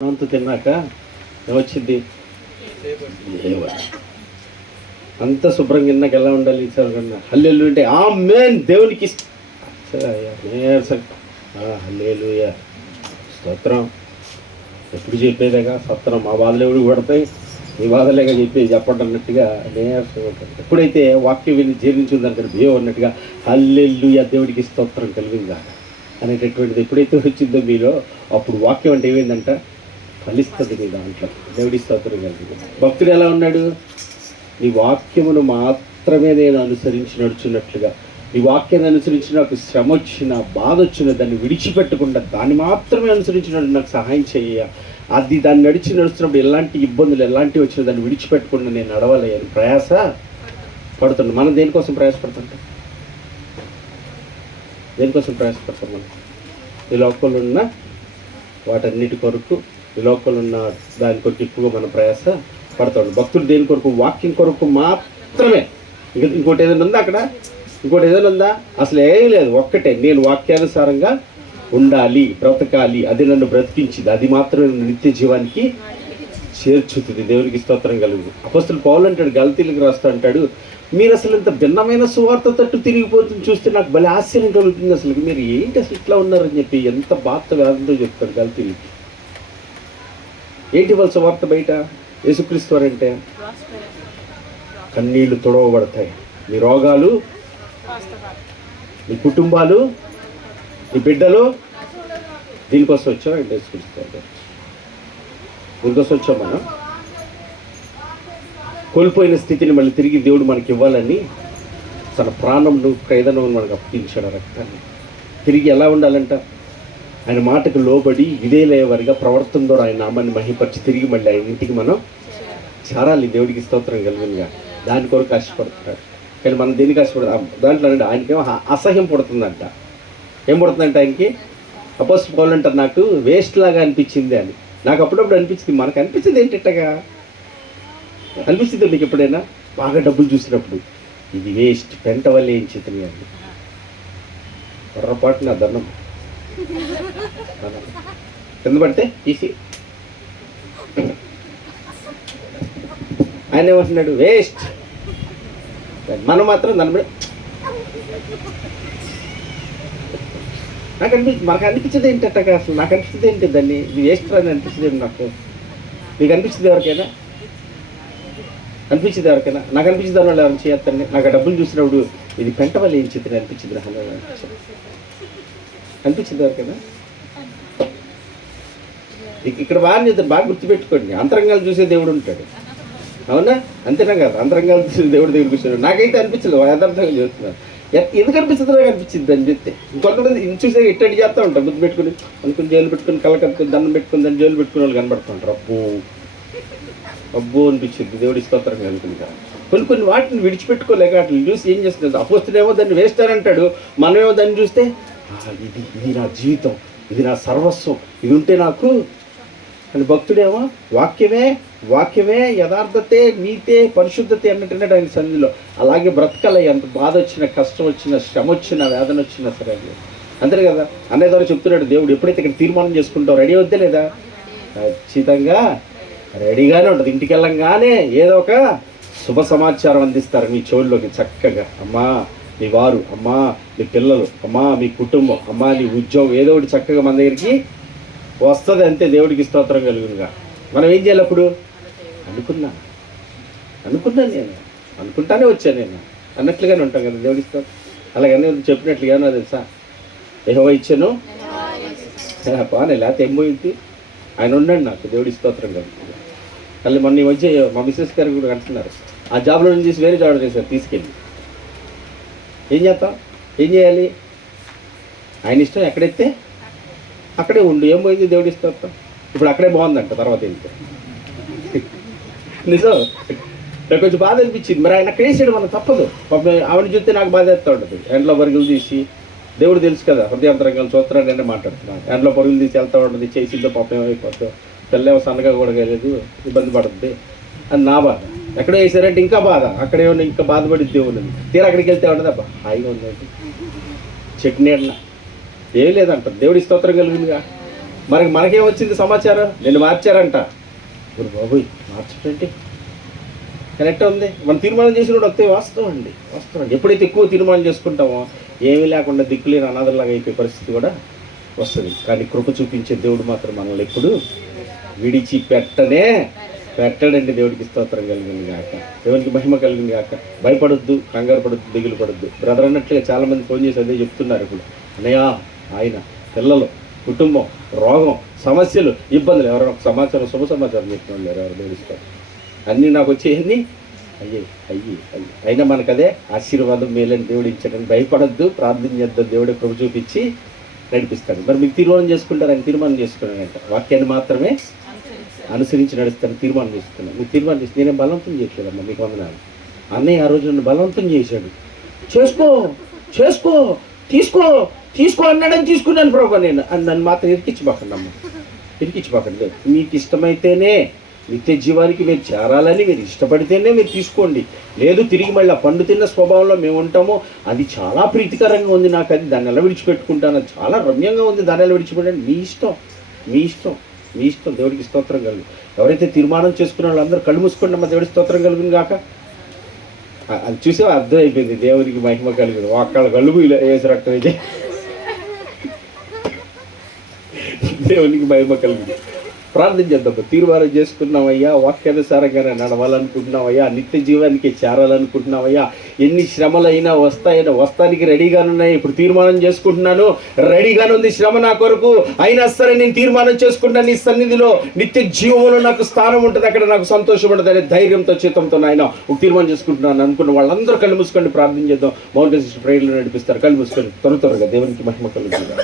అంత తిన్నాక వచ్చింది? అంత శుభ్రంగా తిన్నాక ఎలా ఉండాలి కన్నా? హల్లేలు అంటే ఆ మేన్ దేవునికి ఇష్ట- స్తోత్రం. ఎప్పుడు చెప్పేదేగా సత్రం? మా బాధలు ఎవడు పడతాయి? ఈ బాధలేగా చెప్పేది చెప్పండి అన్నట్టుగా నీరసం ఎప్పుడైతే వాక్యం విని జీర్ణించింది భయం అన్నట్టుగా హల్లెలూయా దేవుడికి స్తోత్రం కలిగిందా అనేటటువంటిది ఎప్పుడైతే వచ్చిందో మీలో అప్పుడు వాక్యం అంటే ఏమైందంట? ఫలిస్తుంది మీ దాంట్లో. దేవుడి స్తోత్రం భక్తుడు ఎలా ఉన్నాడు? నీ వాక్యమును మాత్రమే నేను అనుసరించి నడుచున్నట్లుగా. నీ వాక్యాన్ని అనుసరించి నాకు శ్రమ వచ్చిన బాధ వచ్చిన దాన్ని విడిచిపెట్టకుండా దాన్ని మాత్రమే అనుసరించినట్టు నాకు సహాయం చేయ అది దాన్ని నడిచి నడుస్తున్నప్పుడు ఎలాంటి ఇబ్బందులు ఎలాంటివి వచ్చినా దాన్ని విడిచిపెట్టకుండా నేను నడవలేను. ప్రయాస పడుతున్నాను. మనం దేనికోసం ప్రయాసపడుతుంటాం దేనికోసం ప్రయాసపడతాం మనం? ఈ లోకంలో ఉన్న వాటన్నిటి కొరకు లోకల్ ఉన్న దాని కొరకు ఎక్కువగా మన ప్రయాస పడతాడు. భక్తులు దేని కొరకు? వాక్యం కొరకు మాత్రమే. ఇంక ఇంకోటి ఏదైనా ఉందా అక్కడ? ఇంకోటి ఏదైనా ఉందా? అసలు ఏం లేదు. ఒక్కటే. నేను వాక్యానుసారంగా ఉండాలి బ్రతకాలి. అది నన్ను బ్రతికించింది. అది మాత్రమే నిత్య జీవానికి చేర్చుతుంది. దేవునికి స్తోత్రం కలుగు అపస్తులు పౌలు అంటాడు గలతీలకు రాస్తా అంటాడు మీరు అసలు ఇంత భిన్నమైన సువార్త తట్టు తిరిగిపోతుంది చూస్తే నాకు భలే ఆశ్చర్యం కలుగుతుంది. అసలు మీరు ఏంటి అసలు ఇట్లా ఉన్నారని చెప్పి ఎంత బాధ వేదంతో చెప్తాడు గలతీలకి ఏంటి వాళ్ళ సువార్త బయట? యేసుక్రీస్తు వారంటే కన్నీళ్ళు తొడవబడతాయి. మీ రోగాలు మీ కుటుంబాలు మీ బిడ్డలు దీనికోసం వచ్చాం అంటే యేసుక్రీస్తు వారు. దీనికోసం వచ్చాం మనం? కోల్పోయిన స్థితిని మళ్ళీ తిరిగి దేవుడు మనకి ఇవ్వాలని తన ప్రాణంను ఖైదనం మనకు అప్పించాడు రక్తాన్ని. తిరిగి ఎలా ఉండాలంట? ఆయన మాటకు లోబడి విధేయలయ్యేవారిగా ప్రవర్తన ద్వారా ఆయన నామాన్ని మహిపరిచి తిరిగి మళ్ళీ ఆయన ఇంటికి మనం చేరాలి. దేవుడికి స్తోత్రం కలిగిందిగా దాని కొరకు ఆశపడుతున్నాడు. కానీ మనం దేనికి కష్టపడతాం దాంట్లో అంటే ఆయనకేమో అసహ్యం పుడుతుందంట. ఏం పుడుతుందంట ఆయనకి? అపోజ్ పోవాలంటారు నాకు వేస్ట్ లాగా అనిపించింది అని. నాకు అప్పుడప్పుడు అనిపించింది మనకు అనిపించింది ఏంటిట్టగా అనిపిస్తుంది మీకు ఎప్పుడైనా? బాగా డబ్బులు చూసినప్పుడు. ఇది వేస్ట్ పెంట వల్ల ఏం చేతిని అని. పొర్రపాటు నా దండం కింద పడితే తీసి. ఆయన ఏమంటున్నాడు? వేస్ట్. మనం మాత్రం దాన్ని నాకు అనిపి మనకు ఏంటి ఏంటట్టగా అసలు నాకు అనిపించింది ఏంటి దాన్ని? ఇది వేస్ట్ అని అనిపించింది నాకు? మీకు అనిపిస్తుంది ఎవరికైనా? అనిపించింది ఎవరికైనా? నాకు అనిపించింది దాని వాళ్ళు ఎవరైనా చేయొద్దండి నాకు ఆ డబ్బులు చూసినప్పుడు ఇది పెంట వల్ల ఏం చిత్రం అనిపించింది రా అని కదా? ఇక- ఇక్కడ వారిని ఇద్దరు బాగా గుర్తుపెట్టుకోండి. అంతరంగాలు చూసే దేవుడు ఉంటాడు. అవునా? అంతేనా కదా. అంతరంగాలు చూసే దేవుడు దగ్గర కూర్చున్నాడు. నాకైతే అనిపించలేదు. యథార్థంగా చెప్తున్నాను ఎ- ఎందుకు అనిపిస్తుందో అనిపించింది అని చెప్తే. ఇంకొంతమంది ఇది చూసే ఇట్టడి చేస్తూ ఉంటారు. గుర్తు పెట్టుకుని అనుకుని జైలు పెట్టుకుని కళ్ళ కట్టుకుని దండం పెట్టుకుని దాన్ని జైలు పెట్టుకుని వాళ్ళు కనబడుతుంటారు అబ్బో. అబ్బో అనిపించింది. దేవుడి స్తోత్రం అనుకుని కొన్ని కొన్ని వాటిని విడిచిపెట్టుకోలేక వాటిని చూసి ఏం చేస్తున్నారు అపోస్తుడేమో దాన్ని వేస్తారంటాడు మనమేమో దాన్ని చూస్తే ఇది ఇది నా జీవితం. ఇది నా సర్వస్వం. ఇది ఉంటే నాకు అని భక్తుడేమో వాక్యమే వాక్యమే యథార్థతే నీతే పరిశుద్ధతే అన్నట్టున్నాడు ఆయన సన్నిధిలో. అలాగే బ్రతకాలి ఎంత బాధ వచ్చినా కష్టం వచ్చినా శ్రమ వచ్చినా వేదన వచ్చినా సరే అది. అంతే కదా? అన్నయ్య ద్వారా చెప్తున్నాడు దేవుడు ఎప్పుడైతే ఇక్కడ తీర్మానం చేసుకుంటావు రెడీ అవుతే లేదా? ఖచ్చితంగా రెడీగానే ఉంటుంది. ఇంటికి వెళ్ళంగానే ఏదో ఒక శుభ సమాచారం అందిస్తారు మీ చెవుల్లోకి చక్కగా. అమ్మా మీ వారు అమ్మా మీ పిల్లలు అమ్మా మీ కుటుంబం అమ్మా నీ ఉద్యోగం ఏదో ఒకటి చక్కగా మన దగ్గరికి వస్తుంది అంతే దేవుడికి స్తోత్రం కలుగునుగా. మనం ఏం చేయాలి అప్పుడు? అనుకున్నా అనుకున్నాను నేను. అనుకుంటానే వచ్చాను నేను. అన్నట్లుగానే ఉంటాం కదా దేవుడికి స్తోత్రం. అలాగనే చెప్పినట్లుగానే తెలుసా? ఏహో ఇచ్చాను? బాగానే లేకపోతే ఏం పోయింది? ఆయన ఉండండి నాకు దేవుడి స్తోత్రం కలుగుతుంది. మళ్ళీ మొన్న ఈ మధ్య మా మిస్సెస్ గారు కూడా అంటున్నారు ఆ జాబ్లో నుంచి తీసి వేరే జాబ్ చేశారు తీసుకెళ్ళి. ఏం చేస్తాం ఏం చేయాలి? ఆయన ఇష్టం ఎక్కడైతే అక్కడే ఉండు. ఏం పోయింది దేవుడి ఇష్టం ఇప్పుడు అక్కడే బాగుందంట తర్వాత వెళ్తే నిజం. నాకు కొంచెం బాధ అనిపించింది. మరి ఆయన అక్కడ వేసాడు మనం తప్పదు ఆవిడ చూస్తే నాకు బాధ వేస్తూ ఉంటుంది. ఎండ్లో పరుగులు తీసి దేవుడు తెలుసు కదా హృదయాంతరంగా చూస్తున్నాడు అంటే మాట్లాడుతున్నాను ఎండ్లో పరుగులు తీసి వెళ్తూ ఉంటుంది చేసిందో పాపం ఏమైపోతుందో పిల్లేమో సన్నగా కూడా కాలేదు ఇబ్బంది పడుతుంది అని నా బాధ. ఎక్కడ వేసారంటే ఇంకా బాధ. అక్కడ ఏమన్నా ఇంకా బాధపడి దేవుడు తీరా అక్కడికి వెళ్తే ఉండదు అబ్బా హాయిగా ఉందండి చట్నీ అన్న ఏం లేదంట. దేవుడి స్తోత్రం కలిగిందిగా. మరి మనకేం వచ్చింది సమాచారం? నిన్ను మార్చారంట. ఇప్పుడు బాబోయ్ మార్చటంటే. కరెక్ట్ ఉంది. మనం తీర్మానం చేసినప్పుడు వస్తే వాస్తవం అండి. వాస్తవం. అండి ఎప్పుడైతే ఎక్కువ తీర్మానం చేసుకుంటామో ఏమీ లేకుండా దిక్కులేని అనాథలాగా అయిపోయే పరిస్థితి కూడా వస్తుంది. కానీ కృప చూపించే దేవుడు మాత్రం మనల్ని ఎప్పుడు విడిచి పెట్టనే పెట్టాడండి దేవుడికి స్తోత్రం కలిగింది కాక దేవునికి మహిమ కలిగింది కాక భయపడొద్దు కంగారు పడొద్దు దిగులు పడొద్దు బ్రదర్ అన్నట్లుగా చాలామంది ఫోన్ చేసి అదే చెప్తున్నారు ఇప్పుడు. అన్నయ్య ఆయన పిల్లలు కుటుంబం రోగం సమస్యలు ఇబ్బందులు. ఎవరైనా ఒక సమాచారం శుభ సమాచారం చెప్పిన వాళ్ళు ఎవరు దేవుడిస్తారు అన్నీ నాకు వచ్చేయండి. అయ్యే అయ్యి అయ్యి. అయినా మనకు అదే ఆశీర్వాదం మేలని దేవుడు ఇచ్చాడని భయపడద్దు. ప్రార్థన చేద్దాం. దేవుడే ప్రభు చూపించి నడిపిస్తాడు. మరి మీకు తీర్మానం చేసుకుంటారని తీర్మానం చేసుకున్నాడంట. వాక్యాన్ని మాత్రమే అనుసరించి నడుస్తాను తీర్మానం చేస్తున్నాను. మీరు తీర్మానం చేసి నేనే బలవంతం చేయట్లేదమ్మా మీకు వందనాలు. అన్నయ్య ఆ రోజు నన్ను బలవంతం చేశాడు. చేసుకో చేసుకో తీసుకో తీసుకో అన్నాడని తీసుకున్నాను ప్రభు నేను. అని నన్ను మాత్రం ఇరికించిపోకండి అమ్మ ఇరికించిపోకండి లేదు మీకు ఇష్టమైతేనే నిత్య జీవానికి మీరు చేరాలని మీరు ఇష్టపడితేనే మీరు తీసుకోండి. లేదు తిరిగి మళ్ళీ ఆ పండు తిన్న స్వభావంలో మేము ఉంటామో అది చాలా ప్రీతికరంగా ఉంది నాకు. అది దాన్ని ఎలా విడిచిపెట్టుకుంటాను చాలా రమ్యంగా ఉంది. దాన్ని ఎలా విడిచిపెట్టండి మీ ఇష్టం. మీ ఇష్టం. మీ ఇష్టం దేవుడికి స్తోత్రం కలుగు. ఎవరైతే తీర్మానం చేసుకున్న వాళ్ళందరూ కళ్ళు మూసుకోండి అమ్మ దేవుడికి స్తోత్రం కలుగును కాక అది చూసే అర్థం అయిపోయింది దేవునికి మహిమ కలిగింది ఒకళ్ళ కలుగు ఇలా వేసి రక్తం అయితే. దేవునికి మహిమ కలిగింది ప్రార్థన చేద్దాం తీర్మానం చేసుకున్నామయ్యా వాక్యానుసారంగానే నడవాలనుకుంటున్నామయ్యా నిత్య జీవానికి చేరాలనుకుంటున్నామయ్యా ఎన్ని శ్రమలైనా వస్తాయని వస్తానికి రెడీగానున్నాయి ఇప్పుడు తీర్మానం చేసుకుంటున్నాను. రెడీగానే ఉంది శ్రమ నా కొరకు. అయినా సరే నేను తీర్మానం చేసుకుంటాను నీ సన్నిధిలో. నిత్య జీవంలో నాకు స్థానం ఉంటుంది. అక్కడ నాకు సంతోషం ఉంటుంది అనే ధైర్యంతో చిత్తంతో నాయన ఒక తీర్మానం చేసుకుంటున్నాను అనుకున్న వాళ్ళందరూ కళ్ళు మూసుకోండి ప్రార్థన చేద్దాం. మౌంటైన్ సిస్టర్ ప్రేయర్లు నడిపిస్తారు. కళ్ళు మూసుకోండి. త్వర త్వరగా దేవునికి మహిమ కలుగుతుంది.